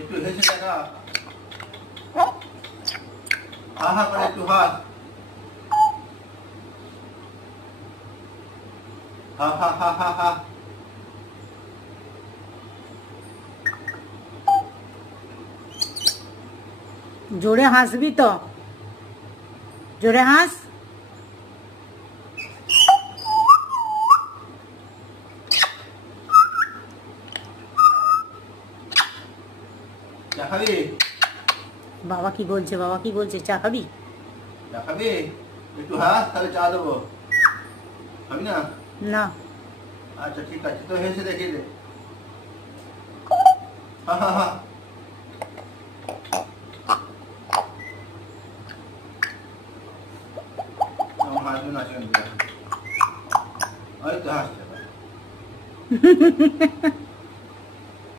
একটু হেসে দেখা, হা হা করে একটু হাস, হা হা হা হা হা। জোরে হাসবি তো, জোরে হাস। চা খাবি? বাবা কি বলছে, বাবা কি বলছে, চা খাবি? চা খাবি? একটু হাস, তাহলে চা দেবো। খাবি না? না। আচ্ছা ঠিক আছে, তো হেসে দেখিয়ে দে, হা হা হা। আমার হাসবেন আসবেন, ওই তো হাসছে।